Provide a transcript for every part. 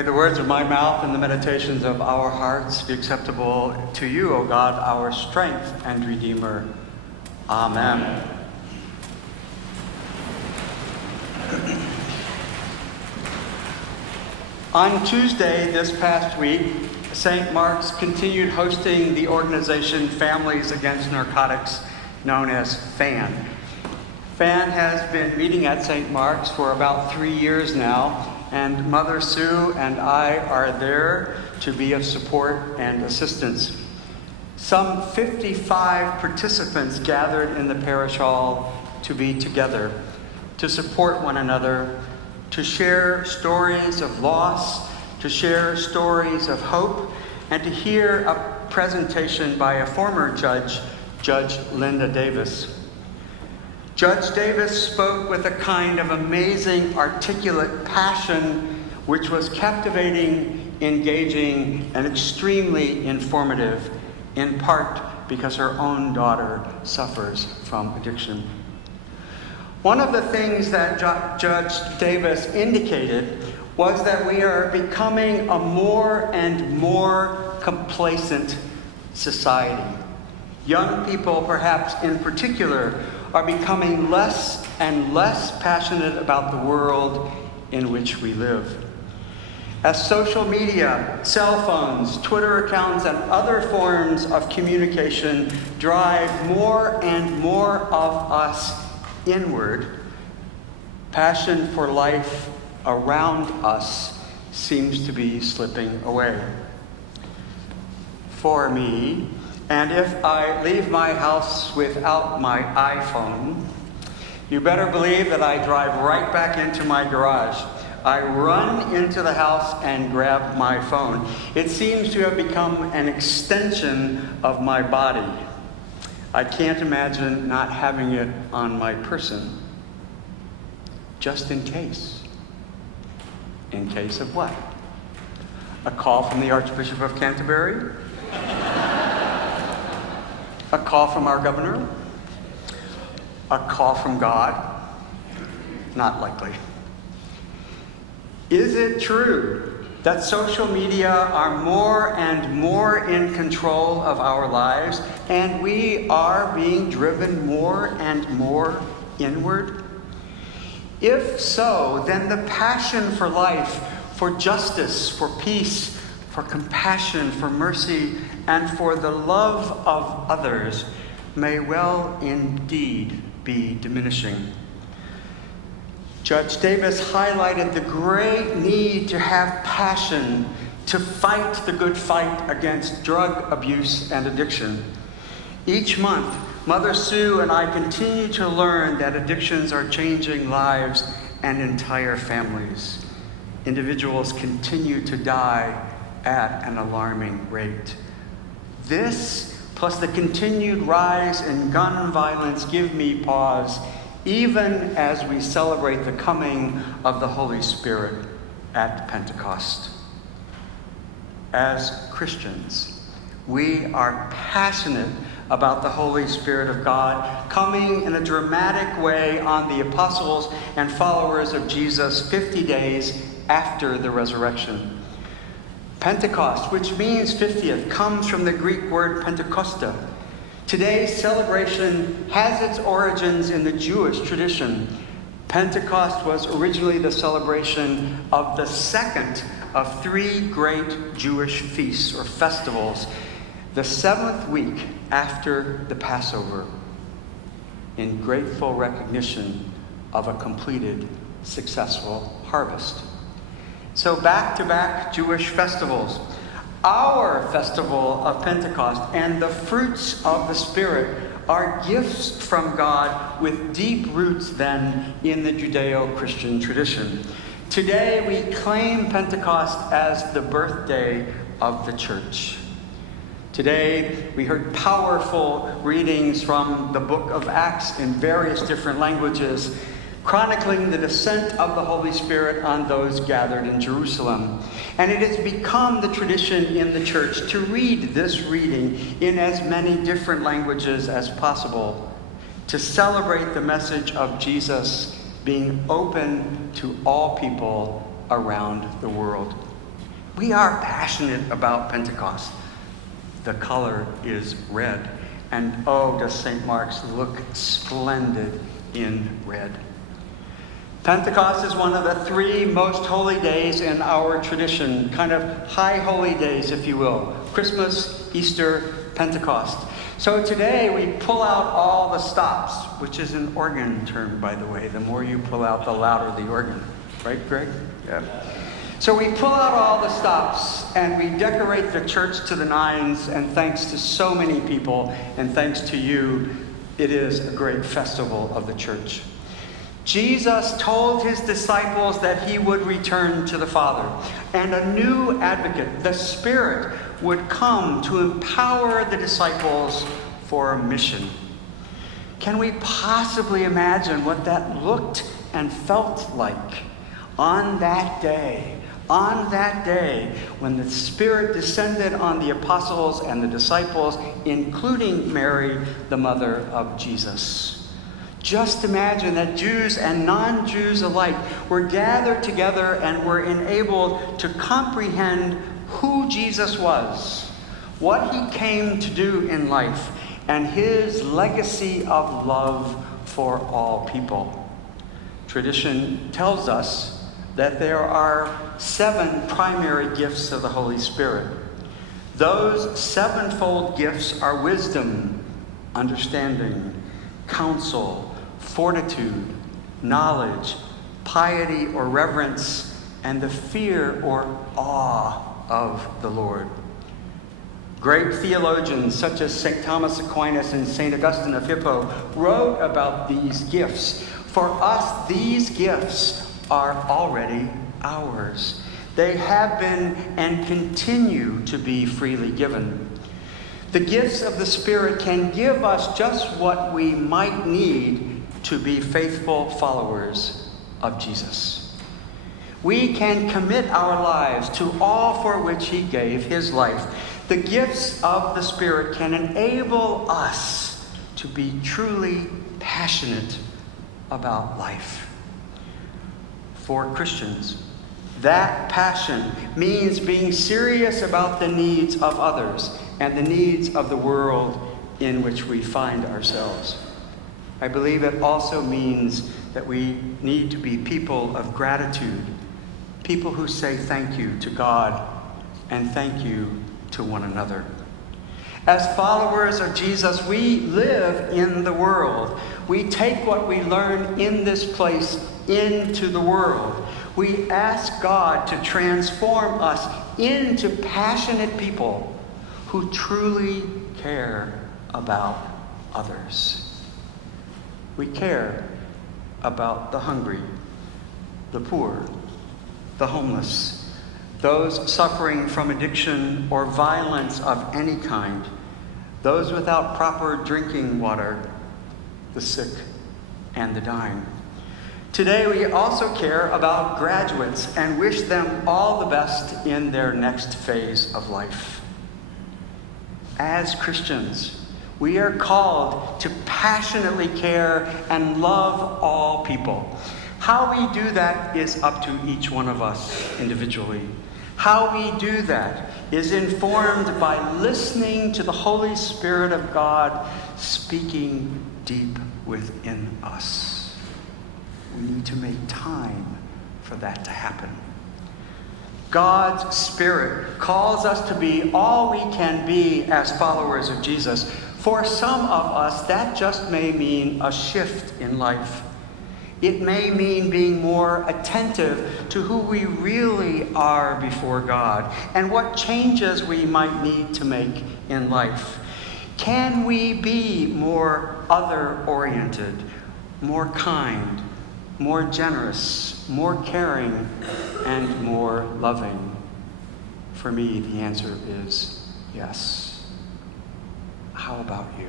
May the words of my mouth and the meditations of our hearts be acceptable to you, O God, our strength and Redeemer. Amen. On Tuesday this past week, St. Mark's continued hosting the organization Families Against Narcotics, known as FAN. FAN has been meeting at St. Mark's for about 3 years now, and Mother Sue and I are there to be of support and assistance. Some 55 participants gathered in the parish hall to be together, to support one another, to share stories of loss, to share stories of hope, and to hear a presentation by a former judge, Judge Linda Davis. Judge Davis spoke with a kind of amazing, articulate passion which was captivating, engaging, and extremely informative, in part because her own daughter suffers from addiction. One of the things that Judge Davis indicated was that we are becoming a more and more complacent society. Young people, perhaps in particular, are becoming less and less passionate about the world in which we live. As social media, cell phones, Twitter accounts, and other forms of communication drive more and more of us inward, passion for life around us seems to be slipping away. For me, and if I leave my house without my iPhone, you better believe that I drive right back into my garage. I run into the house and grab my phone. It seems to have become an extension of my body. I can't imagine not having it on my person. Just in case. In case of what? A call from the Archbishop of Canterbury? A call from our governor? A call from God? Not likely. Is it true that social media are more and more in control of our lives, and we are being driven more and more inward? If so, then the passion for life, for justice, for peace, for compassion, for mercy, and for the love of others may well indeed be diminishing. Judge Davis highlighted the great need to have passion to fight the good fight against drug abuse and addiction. Each month, Mother Sue and I continue to learn that addictions are changing lives and entire families. Individuals continue to die at an alarming rate. This, plus the continued rise in gun violence, give me pause, even as we celebrate the coming of the Holy Spirit at Pentecost. As Christians, we are passionate about the Holy Spirit of God coming in a dramatic way on the apostles and followers of Jesus 50 days after the resurrection. Pentecost, which means 50th, comes from the Greek word Pentecosta. Today's celebration has its origins in the Jewish tradition. Pentecost was originally the celebration of the second of 3 great Jewish feasts or festivals, the 7th week after the Passover, in grateful recognition of a completed, successful harvest. So back-to-back Jewish festivals. Our festival of Pentecost and the fruits of the Spirit are gifts from God with deep roots then in the Judeo-Christian tradition. Today we claim Pentecost as the birthday of the Church. Today we heard powerful readings from the book of Acts in various different languages, chronicling the descent of the Holy Spirit on those gathered in Jerusalem. And it has become the tradition in the church to read this reading in as many different languages as possible, to celebrate the message of Jesus being open to all people around the world. We are passionate about Pentecost. The color is red. And oh, does St. Mark's look splendid in red. Pentecost is one of the 3 most holy days in our tradition, kind of high holy days, if you will. Christmas, Easter, Pentecost. So today we pull out all the stops, which is an organ term, by the way. The more you pull out, the louder the organ. Right, Greg? Yeah. So we pull out all the stops and we decorate the church to the nines, and thanks to so many people and thanks to you, it is a great festival of the church. Jesus told his disciples that he would return to the Father, and a new advocate, the Spirit, would come to empower the disciples for a mission. Can we possibly imagine what that looked and felt like on that day when the Spirit descended on the apostles and the disciples, including Mary, the mother of Jesus? Just imagine that Jews and non-Jews alike were gathered together and were enabled to comprehend who Jesus was, what he came to do in life, and his legacy of love for all people. Tradition tells us that there are 7 primary gifts of the Holy Spirit. Those 7-fold gifts are wisdom, understanding, counsel, fortitude, knowledge, piety or reverence, and the fear or awe of the Lord. Great theologians such as St. Thomas Aquinas and St. Augustine of Hippo wrote about these gifts. For us, these gifts are already ours. They have been and continue to be freely given. The gifts of the Spirit can give us just what we might need to be faithful followers of Jesus. We can commit our lives to all for which he gave his life. The gifts of the Spirit can enable us to be truly passionate about life. For Christians, that passion means being serious about the needs of others and the needs of the world in which we find ourselves. I believe it also means that we need to be people of gratitude, people who say thank you to God and thank you to one another. As followers of Jesus, we live in the world. We take what we learn in this place into the world. We ask God to transform us into passionate people who truly care about others. We care about the hungry, the poor, the homeless, those suffering from addiction or violence of any kind, those without proper drinking water, the sick, and the dying. Today, we also care about graduates and wish them all the best in their next phase of life. As Christians, we are called to passionately care and love all people. How we do that is up to each one of us individually. How we do that is informed by listening to the Holy Spirit of God speaking deep within us. We need to make time for that to happen. God's Spirit calls us to be all we can be as followers of Jesus. For some of us, that just may mean a shift in life. It may mean being more attentive to who we really are before God and what changes we might need to make in life. Can we be more other-oriented, more kind, more generous, more caring, and more loving? For me, the answer is yes. How about you?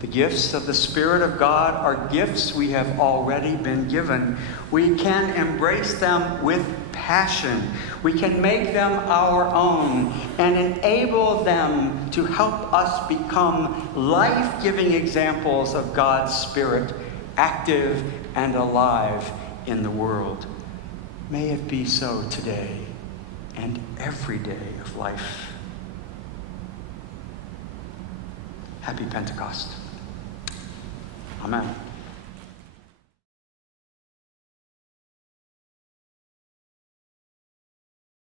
The gifts of the Spirit of God are gifts we have already been given. We can embrace them with passion. We can make them our own and enable them to help us become life-giving examples of God's Spirit, active and alive in the world. May it be so today and every day of life. Happy Pentecost. Amen.